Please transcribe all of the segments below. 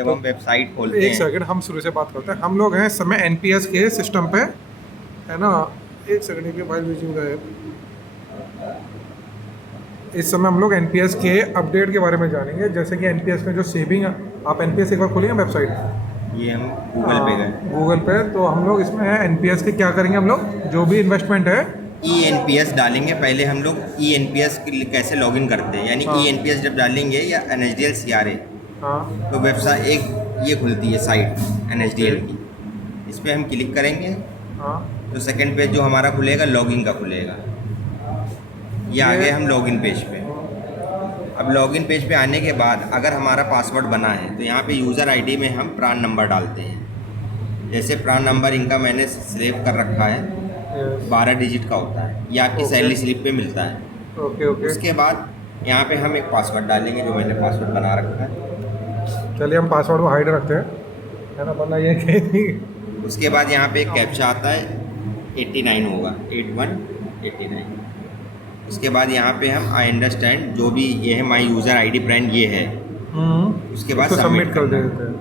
जब तो हम वेबसाइट खोलते एक हैं। सेकंड, हम शुरू से बात करते हैं। हम लोग हैं इस समय एनपीएस के सिस्टम पे, है ना। एक सेकंड, ये मोबाइल यूजिंग है। इस समय हम लोग एनपीएस के अपडेट के बारे में जानेंगे। जैसे कि एनपीएस में जो सेविंग, आप एनपीएस एक बार खोलेंगे वेबसाइट, ये हम गूगल पे गए, गूगल पे, तो हम लोग इसमें है एनपीएस के क्या करेंगे, हम लोग जो भी इन्वेस्टमेंट है। ई एन पी एस डालेंगे। पहले हम लोग ई एन पी एस कैसे लॉगिन करते हैं, यानी हाँ ई एन पी एस जब डालेंगे या N H D L C R A, हाँ। तो वेबसाइट एक ये खुलती है site N H D okay. L की। इस पर हम क्लिक करेंगे हाँ। तो सेकंड पेज जो हमारा खुलेगा लॉगिन का खुलेगा। ये आ ये गए हम लॉगिन पेज पे। अब लॉगिन पेज पे आने के बाद अगर हमारा पासवर्ड बना है तो यहाँ पे यूज़र आईडी में हम प्रान नंबर डालते हैं। जैसे प्रान नंबर इनका मैंने सेव कर रखा है, 12 डिजिट का होता है, ये आपकी ओके। सैलरी स्लिप पे मिलता है। Okay okay. उसके बाद यहाँ पे हम एक पासवर्ड डालेंगे जो मैंने पासवर्ड बना रखा है। चलिए हम पासवर्ड को हाइड रखते हैं, है ना, वरना ये कहीं। उसके बाद यहाँ पे एक कैप्चा आता है, 89 होगा, 8189। उसके बाद यहाँ पे हम आई अंडरस्टैंड जो भी ये है माई यूज़र आईडी ब्रांड ये है, उसके बाद उसको सबमिट कर करना है। देते हैं।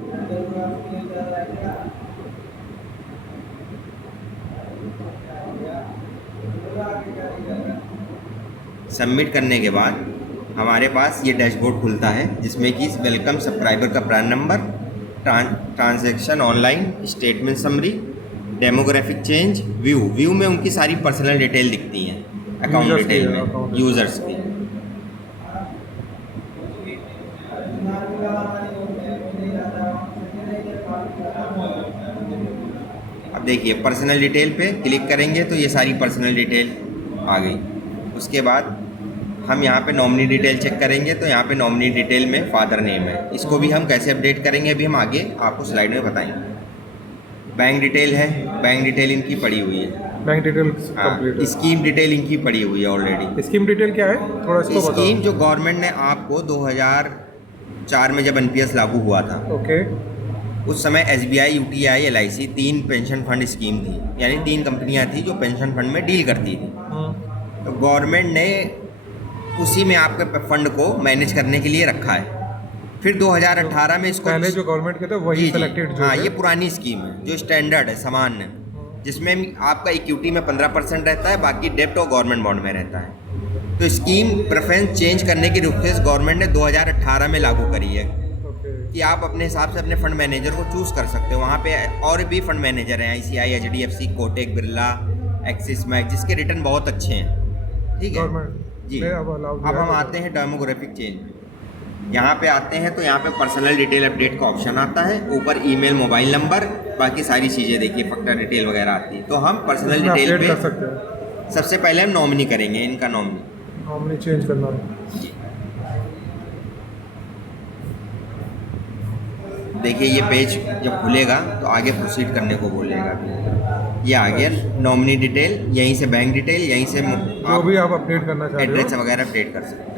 सबमिट करने के बाद हमारे पास ये डैशबोर्ड खुलता है जिसमें कि वेलकम सब्सक्राइबर का PRAN number, transaction online, statement summary, demographic change, view में उनकी सारी पर्सनल डिटेल दिखती हैं, अकाउंट Users की, डिटेल में account यूज़र्स की। अब देखिए पर्सनल डिटेल पे क्लिक करेंगे तो ये सारी पर्सनल डिटेल आ गई। उसके बाद हम यहाँ पे नॉमिनी डिटेल चेक करेंगे तो यहाँ पे नॉमिनी डिटेल में फादर नेम है। इसको भी हम कैसे अपडेट करेंगे अभी हम आगे आपको स्लाइड में बताएंगे। बैंक डिटेल है, बैंक डिटेल इनकी पड़ी हुई है। बैंक डिटेल हाँ, कंप्लीट है। स्कीम डिटेल इनकी पड़ी हुई है ऑलरेडी। स्कीम डिटेल क्या है, थोड़ा इसको स्कीम बताओ। जो गवर्नमेंट ने आपको 2004 में जब एनपीएस लागू हुआ था, ओके। उस समय SBI, UTI, LIC 3 pension fund scheme थी, यानी 3 कंपनियां थी जो पेंशन फंड में डील करती थी। तो गवर्नमेंट ने उसी में आपके फंड को मैनेज करने के लिए रखा है। फिर 2018 में इसको पहले जो गवर्नमेंट के थे वही जी, सेलेक्टेड जो हाँ, है। ये पुरानी स्कीम है जो स्टैंडर्ड है, सामान्य, जिसमें आपका इक्विटी में 15% रहता है, बाकी डेप्ट और गवर्नमेंट बॉन्ड में रहता है। तो स्कीम प्रेफरेंस चेंज करने की रिक्वेस्ट गवर्नमेंट ने 2018 में लागू करी है ओके। कि आप अपने हिसाब से अपने फंड मैनेजर को चूज़ कर सकते हो। वहाँ पे और भी फंड मैनेजर हैं, ICI, HDFC, Kotak, Birla, axis bank, जिसके रिटर्न बहुत अच्छे हैं। ठीक है जी। अब हम आते हैं डेमोग्राफिक चेंज में। यहाँ पे आते हैं तो यहाँ पे पर्सनल डिटेल अपडेट का ऑप्शन आता है, ऊपर ईमेल, मोबाइल नंबर, बाकी सारी चीज़ें देखिए, फैक्टर डिटेल वगैरह आती है। तो हम पर्सनल डिटेल अपडेट पे कर सकते हैं। सबसे पहले हम नॉमिनी करेंगे, इनका नॉमिनी। नॉमिनी चेंज करना है। देखिए ये पेज जब खुलेगा तो आगे प्रोसीड करने को बोलेगा। ये आ गया नॉमिनी डिटेल, यहीं से बैंक डिटेल, यहीं से जो भी आप अपडेट करना चाह रहे एड्रेस हो। वगैरह अपडेट कर सकते हैं।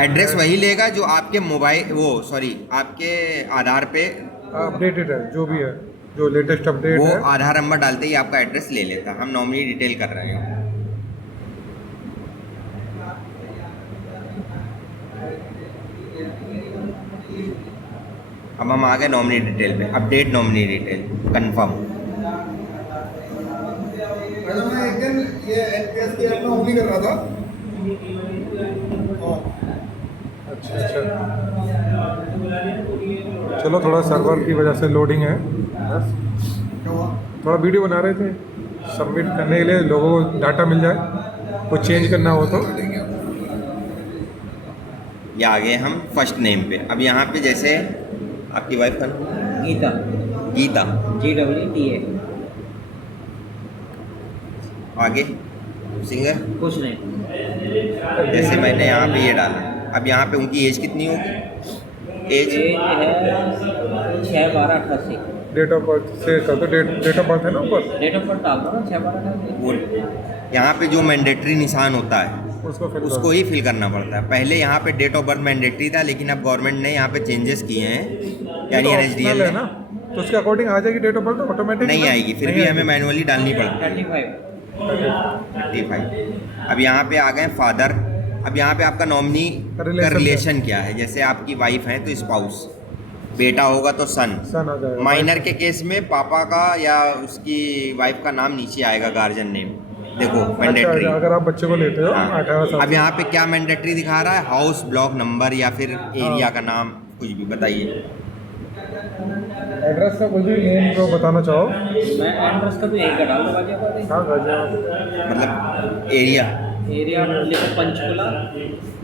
एड्रेस वही लेगा जो आपके मोबाइल आपके आधार पे अपडेटेड है, जो भी है, जो लेटेस्ट अपडेट वो है। आधार नंबर डालते ही आपका एड्रेस ले लेता। हम नॉमिनी डिटेल कर रहे हैं। अब हम आ गए नॉमिनी डिटेल पे, अपडेट नॉमिनी डिटेल, कंफर्म। मैं एक दिन ये एनपीएस की ऐप में ओनली कर रहा था। अच्छा अच्छा। चलो, थोड़ा सर्वर की वजह से लोडिंग है बस। थोड़ा वीडियो बना रहे थे, सबमिट करने के लिए लोगों को डाटा मिल जाए, कुछ चेंज करना हो तो। ये आ गए हम फर्स्ट नेम पे। अब यहाँ पे जैसे आपकी वाइफ का नाम गीता, गीता, GEETA। आगे सिंगर, कुछ नहीं। जैसे मैंने यहाँ पे ये डाला। अब यहाँ पे उनकी एज कितनी होगी? एज एज है 6/12/88। डेट ऑफ बर्थ से कर दो, डेट ऑफ बर्थ है ना ऊपर, डेट ऑफ बर्थ डाल दो ना, 6/12/88। वो यहाँ पे जो मैंडेटरी निशान होता है उसको ही फिल करना पड़ता है। पहले यहाँ पे डेट ऑफ बर्थ मैंडेटरी था, लेकिन अब गवर्नमेंट ने यहाँ पे चेंजेस किए हैं, यानी एनएचडीएल है ना, तो उसके अकॉर्डिंग आ जाएगी डेट ऑफ बर्थ ऑटोमेटिक। नहीं आएगी, फिर भी हमें मैनुअली डालनी पड़ती है। 35। 35। अब यहाँ पे आ गए फादर। अब यहाँ पे आपका नॉमिनी का रिलेशन क्या है? जैसे आपकी वाइफ है तो स्पाउस, बेटा होगा तो सन। सन आ जाएगा। माइनर के केस में पापा का या उसकी वाइफ का नाम नीचे आएगा, गार्जियन नेम। देखो मैंडेटरी। अच्छा, अगर आप बच्चे को लेते हो 18 साल अब यहाँ पे क्या मैंडेटरी दिखा रहा है, हाउस, ब्लॉक नंबर या फिर एरिया का नाम, कुछ भी बताइए। एड्रेस का कोई भी नेम जो बताना चाहो। मैं एड्रेस का तो एक का डाल दूँगा गाजियाबाद। हाँ गाजियाबाद, मतलब एरिया। एरिया लिखो पंचकुला।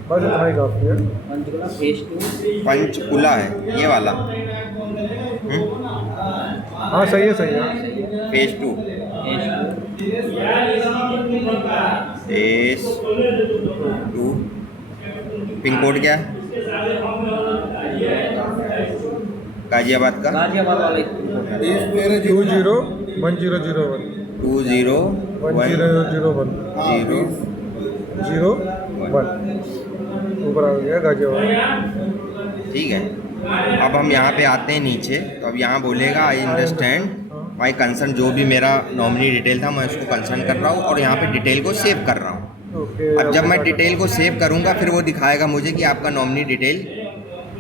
बस इतना ही काफ़ी है। पंचकुला फेज 2। पंचकुला है ये वाला। हाँ सही है, सही है। फेज 2। फेज 2। पिन कोड क्या है गाजियाबाद का? गाजियाबाद वाला 201001 201001 ऊपर आ गया गाजियाबाद। ठीक है। अब हम यहाँ पे आते हैं नीचे, तो अब यहाँ बोलेगा आई अंडरस्टैंड माई कंसर्न, जो भी मेरा नॉमिनी डिटेल था मैं उसको कंसर्न कर रहा हूँ और यहाँ पे डिटेल को सेव कर रहा हूँ। अब जब मैं डिटेल को सेव करूँगा फिर वो दिखाएगा मुझे कि आपका नॉमिनी डिटेल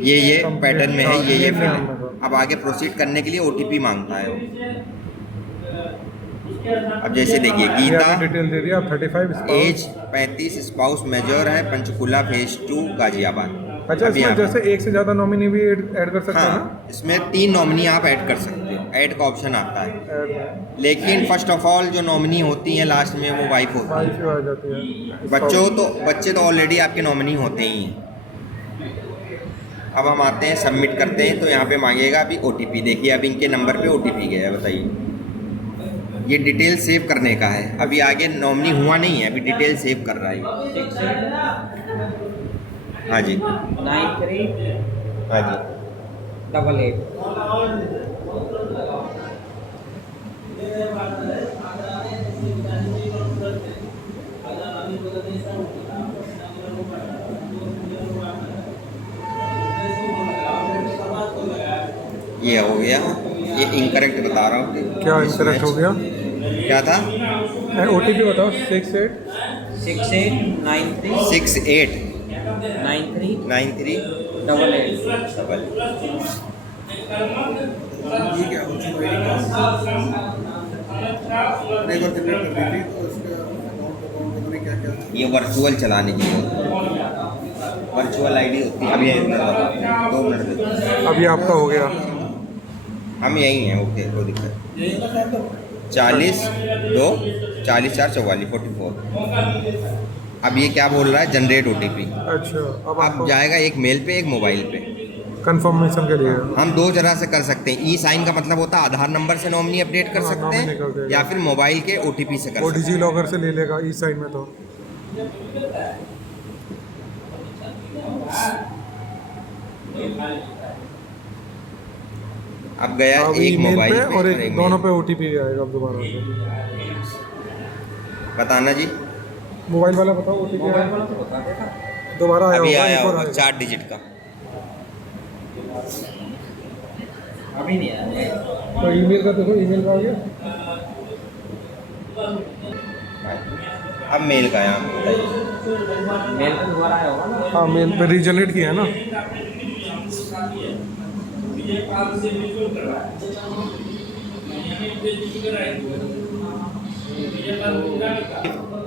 ये पैटर्न में है, ये फिल है। अब आगे प्रोसीड करने के लिए OTP मांगता है वो। अब जैसे देखिए गीता डिटेल दे दिया। 35 एज 35, स्पाउस मेजर है, पंचकुला फेज 2 गाजियाबाद। अच्छा, अब इसमें यहाँ जैसे एक से ज़्यादा नॉमिनी भी ऐड कर सकते हैं हाँ, ना? इसमें 3 नॉमिनी आप ऐड कर सकते हो, ऐड का ऑप्शन आता है। ऐड लेकिन फर्स्ट ऑफ ऑल जो नॉमिनी होती हैं लास्ट में वो वाइफ होती वाइफ है। आ जाती है। बच्चे तो ऑलरेडी आपके नॉमिनी होते ही हैं। अब हम आते हैं सबमिट करते हैं, तो यहाँ पे मांगेगा अभी OTP। देखिए अब इनके नंबर पे OTP गया है, बताइए। ये डिटेल सेव करने का है, अभी आगे नॉमिनी हुआ नहीं है, अभी डिटेल सेव कर रहा है। हाँ जी 93 हाँ जी 88। ये हो गया। ये इनकरेक्ट बता रहा हूँ। क्या इंकरेक्ट हो गया? क्या था? OTP बताओ। 68 6893 68 93 93 88। ये वर्चुअल चलाने की वर्चुअल आईडी होती है। अभी 2 मिनट देते। अभी आपका हो गया। हम यही हैं, ओके, कोई दिक्कत। 40 2 40 4 44 44। अब ये क्या बोल रहा है, जनरेट OTP। अच्छा, अब जाएगा एक मेल पे, एक मोबाइल पे। कंफर्मेशन के लिए हम 2 तरह से कर सकते हैं। ई साइन का मतलब होता है आधार नंबर से नॉमिनी अपडेट कर सकते नॉमिनी कर हैं, देगा। या फिर मोबाइल के OTP से कर वो सकते हैं। डिजी लॉकर से ले लेगा ई साइन में। तो अब गया अब एक ईमेल मोबाइल पे पे और एक एक दोनों मेल। पे OTP आएगा। अब दोबारा से बताना जी। मोबाइल वाला बताओ। OTP मोबाइल वाला तो बता देगा। दोबारा आया अभी होगा, आया एक और होगा आएगा। 4 डिजिट का। अभी नहीं आया। तो ईमेल का देखो, ईमेल का आ गया। अब मेल का है, आप बताइए। मेल पे दोबारा आया होगा ना। हाँ, मेल पे रीजनरेट किया है ना।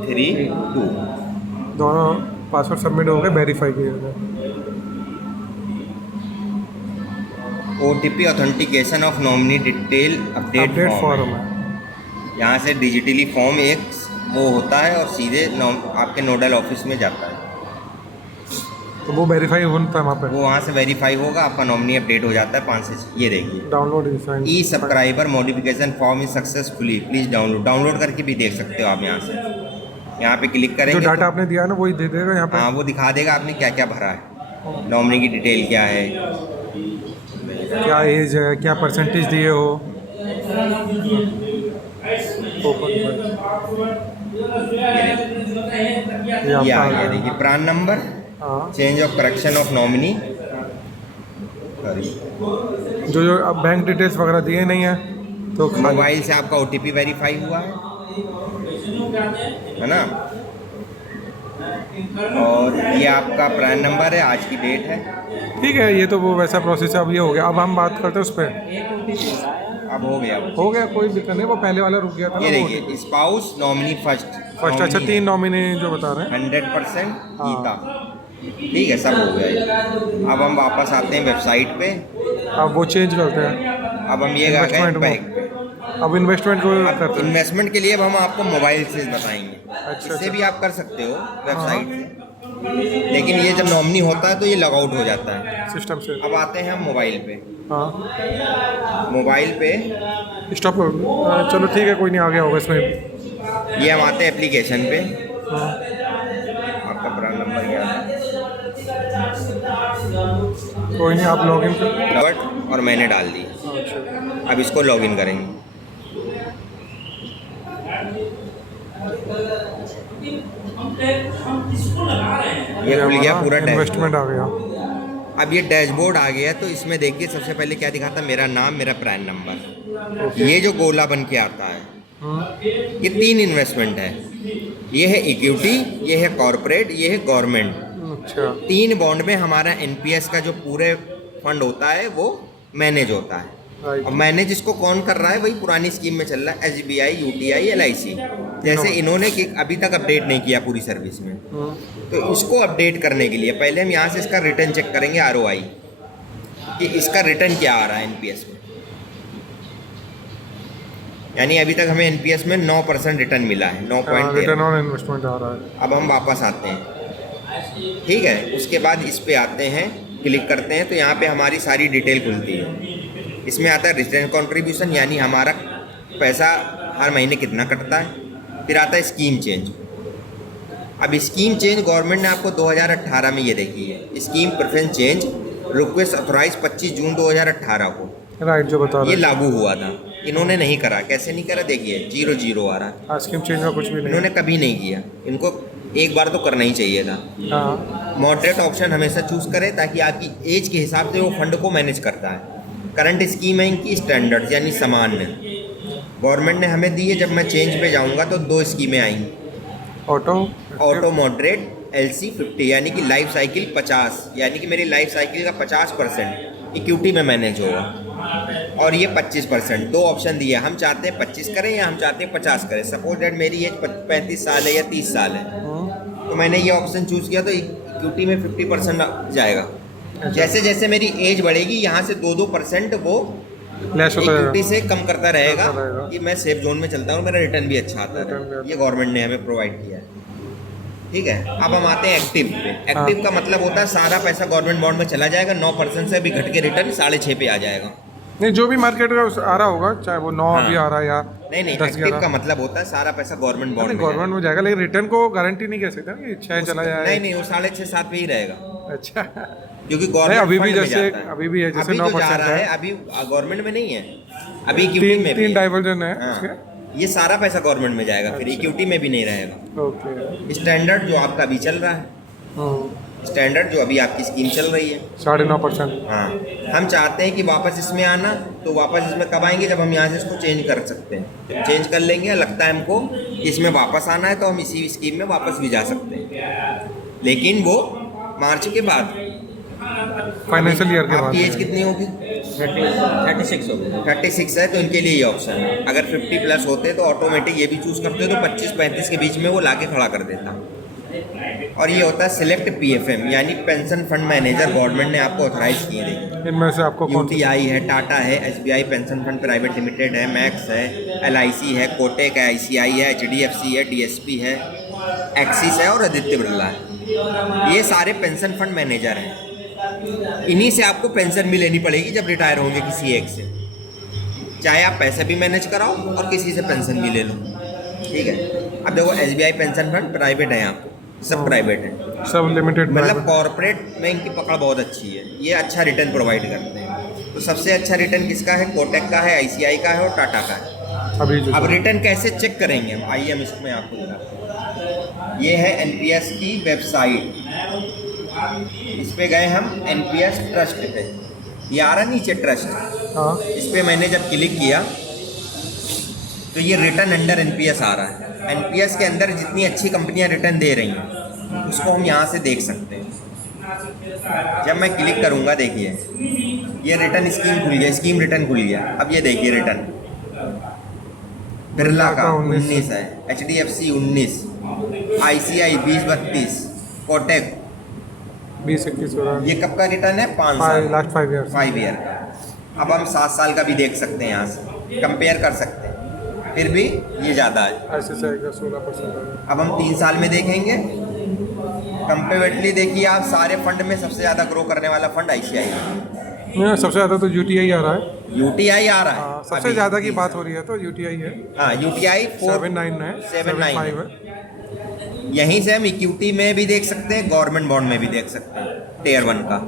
3 2 दोनों पासवर्ड सबमिट हो गए, वेरीफाई किए गए। OTP authentication of nominee detail update update form. Form है। यहाँ से डिजिटली फॉर्म एक वो होता है और सीधे आपके नोडल ऑफिस में जाता है, तो वो वेरीफाई होता है वहाँ पे। वो वहाँ से वेरीफाई होगा, आपका नॉमिनी अपडेट हो जाता है 5 से। ये देखिए download E subscriber modification form is successfully, please download करके भी देख सकते हो आप। यहाँ से यहाँ पे क्लिक जो करेंगे डाटा आपने दिया है ना वही दे देगा यहाँ पे। हाँ, वो दिखा देगा आपने क्या क्या भरा है, नॉमिनी की डिटेल क्या है, क्या एज है, क्या परसेंटेज दिए हो। ओपन ये आ गया। देखिए प्रान नंबर, हाँ, change of correction of nominee, जो जो अब बैंक डिटेल्स वगैरह दिए नहीं है तो मोबाइल से आपका OTP वेरीफाई हुआ है ना। और ये आपका प्रान नंबर है, आज की डेट है। ठीक है, ये तो वो वैसा प्रोसेस है। अब ये हो गया, अब हम बात करते हैं उस पर। एक OTP होता है। अब हो गया। कोई दिक्कत नहीं, वो पहले वाला रुक गया था ना। ये वो देखिए, स्पाउस नॉमिनी फर्स्ट। अच्छा 3 नॉमिनी जो बता रहे हैं। 100% गीता। ठीक है, सब हो गया ये। अब हम वापस आते हैं वेबसाइट पे। अब वो चेंज करते हैं। अब हम ये आ गए इन्वेस्टमेंट बैक पे। अब इन्वेस्टमेंट को करते हैं। इन्वेस्टमेंट के लिए अब हम आपको मोबाइल से बताएंगे। अच्छा, इससे भी आप कर सकते हो वेबसाइट से, लेकिन ये जब नॉमिनी होता है तो ये लॉग आउट हो जाता है सिस्टम से। अब आते हैं हम मोबाइल पे। हाँ, मोबाइल पे स्टॉप कर दो। चलो ठीक है, कोई नहीं, आ गया होगा इसमें। ये हम आते हैं एप्लीकेशन पे। हाँ, आपका प्रान नंबर क्या है? कोई नहीं, आप लॉगिन कर। डॉट और मैंने डाल दी। अच्छा, अब इसको लॉगिन करेंगे। ये खुल गया पूरा इन्वेस्टमेंट डैशबोर्ड। आ गया। अब ये डैशबोर्ड आ गया तो इसमें देखिए सबसे पहले क्या दिखाता है, मेरा नाम, मेरा प्रान नंबर। ये जो गोला बन के आता है, ये 3 इन्वेस्टमेंट है। ये है इक्विटी, ये है कॉरपोरेट, ये है गवर्नमेंट। अच्छा, 3 बॉन्ड में हमारा एनपीएस का जो पूरे फंड होता है वो मैनेज होता है। राइट। अब मैनेज इसको कौन कर रहा है? वही पुरानी स्कीम में चल रहा है, एसबीआई, यूटीआई, एलआईसी। जैसे इन्होंने अभी तक अपडेट नहीं किया पूरी सर्विस में, तो इसको अपडेट करने के लिए पहले हम यहाँ से इसका रिटर्न चेक करेंगे, आरओआई, कि इसका रिटर्न क्या आ रहा है एनपीएस में। यानी अभी तक हमें एनपीएस में 9% रिटर्न मिला है, 9.13। रिटर्न ऑन इन्वेस्टमेंट आ रहा है। अब हम वापस आते हैं। ठीक है, उसके बाद इस पे आते हैं, क्लिक करते हैं तो यहाँ पे हमारी सारी डिटेल खुलती है। इसमें आता है रिटर्न कंट्रीब्यूशन, यानी हमारा पैसा हर महीने कितना कटता है। फिर आता है स्कीम चेंज। अब स्कीम चेंज गवर्नमेंट ने आपको 2018 में ये देखी है, scheme preference change request authorise 25 जून 2018 को राइट, जो बता रहे ये हैं। लागू हुआ था। इन्होंने नहीं करा। कैसे नहीं करा? देखिए 0 आ रहा है। स्कीम चेंज में कुछ भी नहीं। इन्होंने कभी नहीं किया। इनको एक बार तो करना ही चाहिए था। हाँ, मॉडरेट ऑप्शन हमेशा चूज करें ताकि आपकी एज के हिसाब से वो फंड को मैनेज करता है। करंट स्कीम है इनकी स्टैंडर्ड यानी सामान्य, गवर्नमेंट ने हमें दी है। जब मैं चेंज पे जाऊंगा तो 2 स्कीमें आएंगी, ऑटो मॉडरेट LC 50, यानी कि लाइफ साइकिल 50, यानी कि मेरी लाइफ साइकिल का 50% इक्विटी में मैनेज होगा। और ये 25%। 2 ऑप्शन दिए, हम चाहते हैं 25 करें या हम चाहते हैं 50 करें। सपोज दैट मेरी एज 35 साल है या 30 साल है, तो मैंने ये ऑप्शन चूज़ किया तो इक्विटी में 50% जाएगा। जैसे जैसे मेरी एज बढ़ेगी यहाँ से 2% वो लेस होता इक्विटी है। से कम करता रहेगा करता रहेगा। कि मैं सेफ जोन में चलता हूँ, मेरा रिटर्न भी अच्छा आता रिटर्न भी है। आता ये गवर्नमेंट ने हमें प्रोवाइड किया है। ठीक है, अब हम आते हैं एक्टिव पे। एक्टिव का मतलब होता है सारा पैसा गवर्नमेंट बॉन्ड में चला जाएगा, 9% से अभी घट के रिटर्न 6.5 पे आ जाएगा। नहीं, जो भी मार्केट का आ रहा होगा, चाहे वो 9 हाँ। भी आ रहा है या नहीं 10 एक्टिव 11। का मतलब होता है सारा पैसा गवर्नमेंट बॉन्ड में गवर्नमेंट में जाएगा, लेकिन रिटर्न को गारंटी नहीं कह सकते कि 6 चला जाएगा। जाए। नहीं वो 6.5-7 पे ही रहेगा, अच्छा, क्योंकि नहीं, गवर्नमेंट अभी भी फंड में जैसे जाता है। अभी भी है, जैसे अभी जो जा 9% रहा है है। अभी गवर्नमेंट में नहीं है, अभी इक्विटी में भी 3 है। डाइवर्जन है हाँ, उसके। ये सारा पैसा गवर्नमेंट में जाएगा, फिर इक्विटी में भी नहीं रहेगा। ओके। स्टैंडर्ड जो आपका अभी चल रहा है, स्टैंडर्ड जो अभी आपकी स्कीम चल रही है 9.5%। हाँ, हम चाहते हैं कि वापस इसमें आना, तो वापस इसमें कब आएंगे? जब हम यहाँ से इसको चेंज कर सकते हैं। जब चेंज कर लेंगे, लगता है हमको कि इसमें वापस आना है, तो हम इसी स्कीम में वापस भी जा सकते हैं, लेकिन वो मार्च के बाद। फाइनेंशियल ईयर के बाद। आपकी एज कितनी होगी? 36 होगी। 36 है, तो इनके लिए ये ऑप्शन है। अगर 50 प्लस होते तो ऑटोमेटिक ये भी चूज़ करते तो 25-35 के बीच में वो लाके खड़ा कर देता। और ये होता है सिलेक्ट PFM, यानी पेंशन फंड मैनेजर गवर्नमेंट ने आपको ऑथराइज किए हैं। इनमें से आपको कौन UTI है, टाटा है, SBI pension fund private limited है, मैक्स है, LIC है, कोटेक है, ICI है, HDFC है, DSP है, एक्सिस है और आदित्य बिरला है। ये सारे पेंशन फंड मैनेजर हैं। इन्हीं से आपको पेंशन भी लेनी पड़ेगी जब रिटायर होंगे किसी एक से, चाहे आप पैसे भी मैनेज कराओ और किसी से पेंशन भी ले लो। ठीक है, अब देखो SBI पेंशन फंड प्राइवेट है, यहाँ सब प्राइवेट है, सब लिमिटेड मतलब कॉर्पोरेट में इनकी पकड़ बहुत अच्छी है। ये अच्छा रिटर्न प्रोवाइड करते हैं। तो सबसे अच्छा रिटर्न किसका है? कोटेक का है, ICI का है और टाटा का है। अभी जो अब रिटर्न कैसे चेक करेंगे हम? आइए हम इसमें आपको दिखाते हैं। ये है NPS की वेबसाइट, इस पे गए हम NPS ट्रस्ट पे, ये आ रहा नीचे ट्रस्ट। हाँ, इस पे मैंने जब क्लिक किया तो ये रिटर्न अंडर NPS आ रहा है। NPS के अंदर जितनी अच्छी कंपनियां रिटर्न दे रही हैं उसको हम यहाँ से देख सकते हैं। जब मैं क्लिक करूँगा, देखिए ये रिटर्न स्कीम खुल गया, स्कीम रिटर्न खुल गया। अब ये देखिए रिटर्न बिरला का 19 है, HDFC 19, ICI 2032, कोटक 20-21 हो रहा है। ये कब का रिटर्न है? 5 साल, लास्ट 5 ईयर 5 ईयर का। अब हम 7 साल का भी देख सकते हैं, यहाँ से कंपेयर कर सकते हैं, फिर भी ये ज़्यादा है। ICICI का 16%। अब हम 3 साल में देखेंगे कंपेरेटिवली। देखिए आप, सारे फंड में सबसे ज़्यादा ग्रो करने वाला फंड ICI है। सबसे ज़्यादा तो UTI आ रहा है। UTI आ रहा है। हाँ, सबसे ज़्यादा की बात हो रही है तो UTI है। हाँ, UTI 79 है, 79 है। यहीं से हम इक्विटी में भी देख सकते हैं, गवर्नमेंट बॉन्ड में भी देख सकते हैं, Tier 1 का।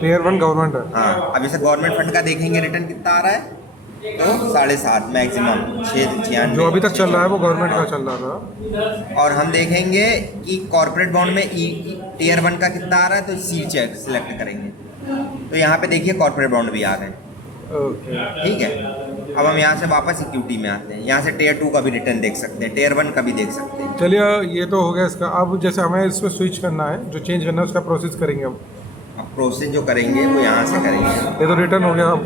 Tier 1 गवर्नमेंट है। हाँ, अब जैसे गवर्नमेंट फंड का देखेंगे रिटर्न कितना आ रहा है, तो 7.5 मैक्सिमम 6 जो अभी तक चल रहा है वो गवर्नमेंट का चल रहा था। और हम देखेंगे कि कॉर्पोरेट बॉन्ड में Tier 1 का कितना आ रहा है, तो C चेक सिलेक्ट करेंगे, तो यहाँ पे देखिए कॉर्पोरेट बॉन्ड भी आ गए। ओके, ठीक है। अब हम यहाँ से वापस इक्विटी में आते हैं, यहाँ से Tier 2 का भी रिटर्न देख सकते हैं, Tier 1 का भी देख सकते हैं। चलिए ये तो हो गया इसका। अब जैसे हमें इसमें स्विच करना है, जो चेंज करना है उसका प्रोसेस करेंगे हम। अब प्रोसेस जो करेंगे वो यहाँ से करेंगे। ये तो रिटर्न हो गया अब।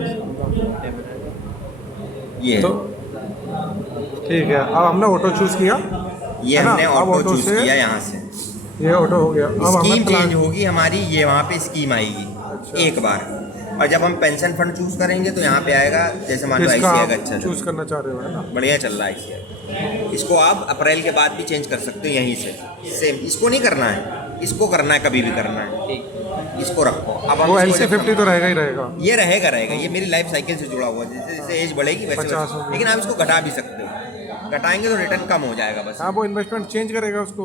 ये तो ठीक है, अब हमने ऑटो चूज़ किया, ये है ना? हमने अब ऑटो ऑटो चूज से किया यहाँ से। ये ऑटो हो गया। अब स्कीम हमें चेंज होगी हमारी, ये वहाँ पे स्कीम आएगी अच्छा। एक बार। और जब हम पेंशन फंड चूज करेंगे तो यहाँ पे आएगा, जैसे मान लो इसका ICI आप का अच्छा चूज़ करना चाह रहे हो, है ना? बढ़िया चल रहा है ICI। इसको आप अप्रैल के बाद भी चेंज कर सकते हो यहीं से। सेम इसको नहीं करना है, इसको करना है, कभी भी करना है। इसको रखो। अब हम वो इसको जब- LC50 तो रहेगा ही रहेगा। ये रहेगा, ये मेरी लाइफ साइकिल से जुड़ा हुआ है। जैसे जैसे एज बढ़ेगी वैसे 50 वैसे, होगी। लेकिन आप इसको घटा भी सकते हो। घटाएंगे तो रिटर्न कम हो जाएगा बस। हाँ, वो इन्वेस्टमेंट चेंज करेगा उसको।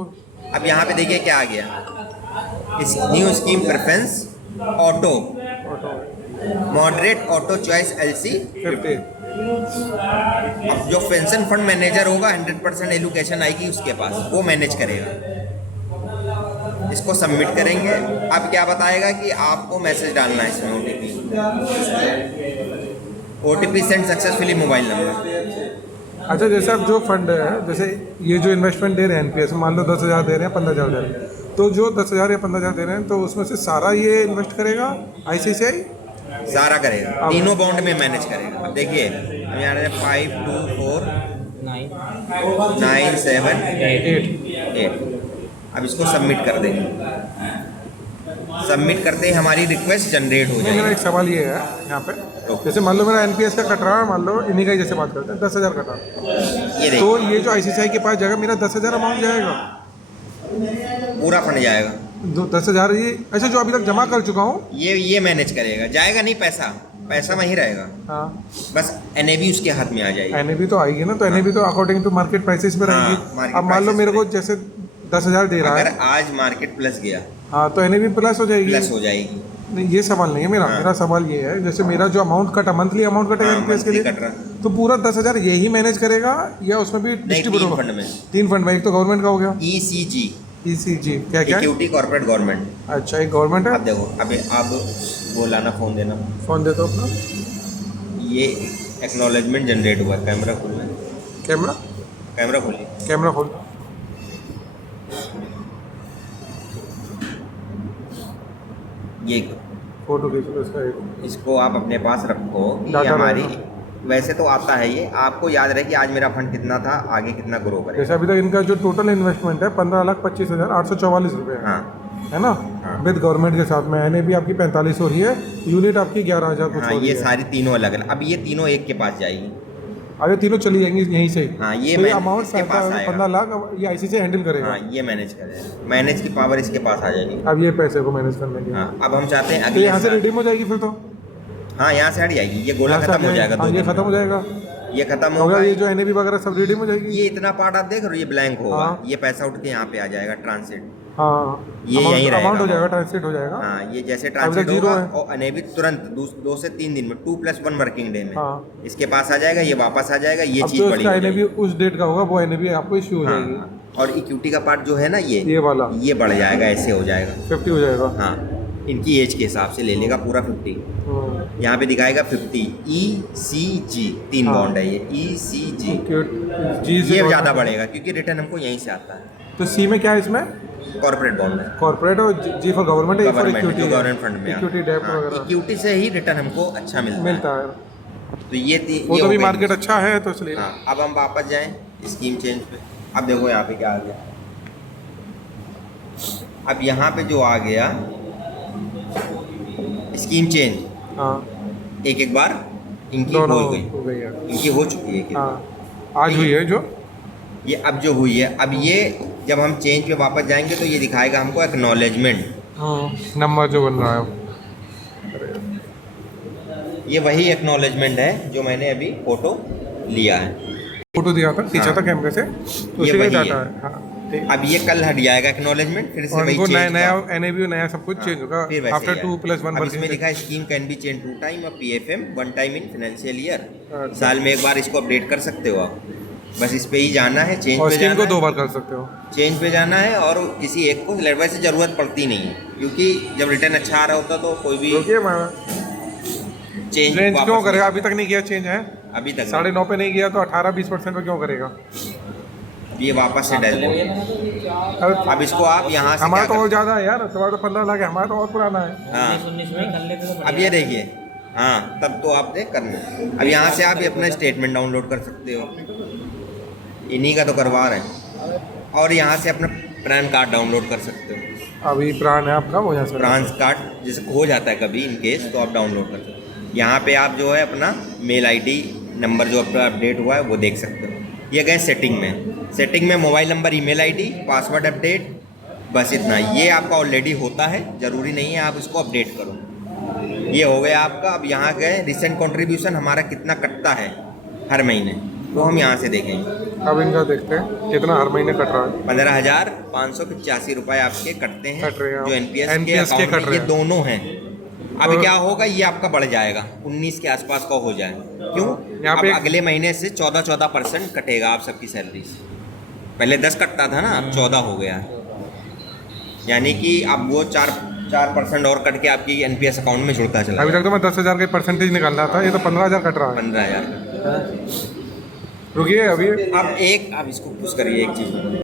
अब यहाँ पे देखिए क्या आ गया, इस new scheme preference auto auto moderate auto choice LC50। 50। अब जो पेंशन फंड मैनेजर होगा 100% एलोकेशन आएगी उसके पास, वो मैनेज करेगा। इसको सबमिट करेंगे। अब क्या बताएगा कि आपको मैसेज डालना है इसमें OTP send successfully mobile number. अच्छा, जैसे अब जो फंड है, जैसे ये जो इन्वेस्टमेंट दे रहे हैं NPS, मान लो 10,000 दे रहे हैं, 15,000 दे रहे हैं, तो जो 10,000 या 15,000 दे रहे हैं तो उसमें से सारा ये इन्वेस्ट करेगा ICICI? सारा करेगा, अब- तीनों बॉन्ड में मैनेज करेगा। अब देखिए हम यहाँ 5 2 4 9 7 8। अब इसको सबमिट कर देंगे। सबमिट करते ही हमारी रिक्वेस्ट जनरेट हो मेरा जाएगी। एक सवाल ये है यहाँ पे, जैसे मान लो मेरा NPS का कट रहा है, मान लो इन्हीं का ही जैसे बात करते हैं 10,000 कटा, ये तो देखिए ये जो ICICI के पास जाएगा, मेरा 10,000 अमाउंट जाएगा, पूरा फंड जाएगा। जो 10,000 ये अच्छा जो अभी तक जमा कर चुका हूँ। ये मैनेज करेगा, जाएगा नहीं पैसा वहीं रहेगा, हाँ, बस NAV उसके हाथ में आ जाएगी। NAV तो आएगी ना, तो NAV तो अकॉर्डिंग टू मार्केट प्राइसेस पे हाँ, रहेगी। market अब मान लो prices मेरे पे को जैसे 10,000 दे रहा अगर है, आज मार्केट प्लस गया, हाँ, तो NAV प्लस हो जाएगी। प्लस हो जाएगी। नहीं, ये सवाल नहीं है मेरा। हाँ। मेरा सवाल ये है, जैसे मेरा जो अमाउंट कटा, मंथली अमाउंट कटेगा हाँ, NPS के monthly लिए, कट रहा। तो पूरा 10,000 यही मैनेज करेगा या उसमें भी नहीं, डिस्ट्रीब्यूट 3 होगा? फंड में, 3 फंड में, एक तो गवर्नमेंट का हो गया, ECG ECG क्या क्या है? Equity corporate government. अच्छा, एक गवर्नमेंट अब है। देखो, अभी आप वो लाना, फोन देना, फोन दे दो अपना। ये एक्नॉलेजमेंट जनरेट हुआ है। कैमरा खोलना है, कैमरा खोलिए। कैमरा खोल। ये फोटो खींच लो इसका एक। इसको आप अपने पास रखो कि डाटा हमारी, रहेगा। वैसे तो आता है ये, आपको याद रहे कि आज मेरा फंड कितना था, आगे कितना ग्रो करेगा। जैसे अभी तक इनका जो टोटल इन्वेस्टमेंट है 15,25,844 रुपये है, हाँ है ना? हाँ। विद गवर्नमेंट के साथ में NAV आपकी 45 हो रही है, यूनिट आपकी 11,000 कुछ हाँ, हो रही ये है। सारी तीनों अलग अलग, अब ये तीनों एक के पास जाएगी। आगे तीनों चली जाएंगी यहीं से। हाँ, ये तो मैनेज अमाउंट इसके पास आएगा। 15 लाख ये ICICI हैंडल करेगा। हाँ, ये मैनेज करेगा, मैनेज की पावर इसके पास आ जाएगी। अब ये पैसे को मैनेज करने के, हाँ, अब हम चाहते हैं तो अगले यहाँ से साल। रिडीम हो जाएगी फिर तो। हाँ, यहाँ से हट जाएगी, ये गोला यहाँ से खत्म हो जाएगा। हाँ, 2 ये दिन खत्म हो में। जाएगा। ये खत्म होगा, होगा, ये जो NAV वगैरह सब रिडीम हो जाएगी। ये इतना पार्ट आप देख रहे हो, ये ब्लैंक होगा। हाँ। ये पैसा उठ के यहाँ पे आ जाएगा, ट्रांसिट। हाँ, ये यहीं रहेगा। अमाउंट हो जाएगा, ट्रांसलेट हो जाएगा। हाँ, ये जैसे अभी ट्रांसलेट तक जीरो होगा है। और NAV तुरंत 2 से 3 दिन में, 2+1 वर्किंग डे में हाँ। इसके पास आ जाएगा, ये वापस आ जाएगा, ये अब चीज़ जो बड़ी इसका हो NAV जाएगी। उस डेट का होगा, वो NAV आपको इश्यू हो जाएगी। हाँ, और इक्विटी का पार्ट जो है ना, ये वाला ये बढ़ जाएगा, ऐसे हो जाएगा। 50 हो जाएगा। हाँ, इनकी एज के हिसाब से ले लेगा पूरा 50। हाँ। यहाँ पे दिखाएगा 50 ECG, 3 हाँ। बॉन्ड है ये ECG। जी से ये ज़्यादा बढ़ेगा क्योंकि रिटर्न हमको यहीं से आता है। तो C में क्या है इसमें? कॉर्पोरेट बॉन्ड है, कॉर्पोरेट और जी फॉर गवर्नमेंट है, फॉर गवर्नमेंट इक्विटी, जो गवर्नमेंट फंड में इक्विटी डेब्ट वगैरह इक्विटी से ही रिटर्न हमको अच्छा मिलता है। तो ये वो तो हो भी गई। मार्केट अच्छा है तो इसलिए। हाँ, अब हम वापस जाएं स्कीम चेंज पे। अब देखो यहाँ पे क्या आ गया, अब यहाँ पे जो आ गया स्कीम चेंज, हाँ एक एक बार इनकी दोनों हो गई, हो गई है। इनकी हो चुकी है कि हाँ आज हुई है जो ये अब जो हुई है, अब ये जब हम चेंज पे वापस जाएंगे तो ये दिखाएगा हमको एक्नॉलेजमेंट। नंबर जो बन रहा है ये वही एक्नॉलेजमेंट है जो मैंने अभी फोटो लिया है, फोटो दिया था, खींचा हाँ। था कैमरे से, तो ये उसी का वही डाटा है। है। हाँ ठीक। अब ये कल हट जाएगा एक्नॉलेजमेंट, फिर से और वही इनको चेंज नया NAV नया सब कुछ चेंज होगा फिर वैसे आफ्टर ही है। 2+1 अब इसमें लिखा है scheme can be change 2 time और PFM 1 time in financial year. अच्छा। साल में एक बार इसको अपडेट कर सकते हो आप, बस इस पे ही जाना है, चेंज और पे स्कीम जाना को है, 2 बार कर सकते हो। चेंज पे जाना है और किसी एक को सिलेक्ट, वैसे ज़रूरत पड़ती नहीं है क्योंकि जब रिटर्न अच्छा आ रहा होता तो कोई भी रुकिए मैं चेंज चेंज क्यों करेगा, अभी तक नहीं किया चेंज है, अभी तक 9.5 पे नहीं किया तो 18-20% पे क्यों करेगा। अब ये वापस से डैशबोर्ड। अब इसको आप यहाँ से हमारा क्या तो और कर- ज़्यादा है यार, तुम्हारा तो 15 लाख है, हमारा तो और पुराना है। हाँ 19 में कर लेते तो अब ये देखिए, हाँ तब तो आपने करना। अब यहाँ से आप अपना स्टेटमेंट डाउनलोड कर सकते हो, इन्हीं का तो करवा रहे हैं, और यहाँ से अपना पैन कार्ड डाउनलोड कर सकते हो। अभी प्राण है आपका, वो यहाँ से ट्रांस कार्ड जैसे खो जाता है कभी इन केस, तो आप डाउनलोड कर सकते हो। यहाँ पे आप जो है अपना मेल आईडी नंबर जो अपना अपडेट हुआ है वो देख सकते हो। ये गए सेटिंग में, सेटिंग में mobile number, email ID, password update, बस इतना। ये आपका ऑलरेडी होता है, ज़रूरी नहीं है आप इसको अपडेट करो। ये हो गया आपका। अब यहाँ गए रिसेंट कंट्रीब्यूशन हमारा कितना कटता है हर महीने, तो हम यहाँ से देखेंगे। अब इनका देखते हैं कितना हर महीने कट रहा है। 15,585 रुपये आपके कटते हैं, कट रहे हैं। जो NPS के NPS के अकाउंट कट में, रहे ये हैं। दोनों हैं। अब तो- क्या होगा, ये आपका बढ़ जाएगा 19 के आसपास का हो जाए। क्यों? यहाँ अब पे अगले महीने से 14% कटेगा आप सबकी सैलरी से। पहले 10 कटता था ना, अब 14 हो गया है। यानी कि अब वो 4% और कट के आपकी NPS अकाउंट में जुड़ता चला अभी तक तो मैं 10,000 का परसेंटेज निकाल रहा था, ये तो 15,000 कट रहा है। 15,000। रुकिए अभी अब इसको पुश करिए एक चीज़।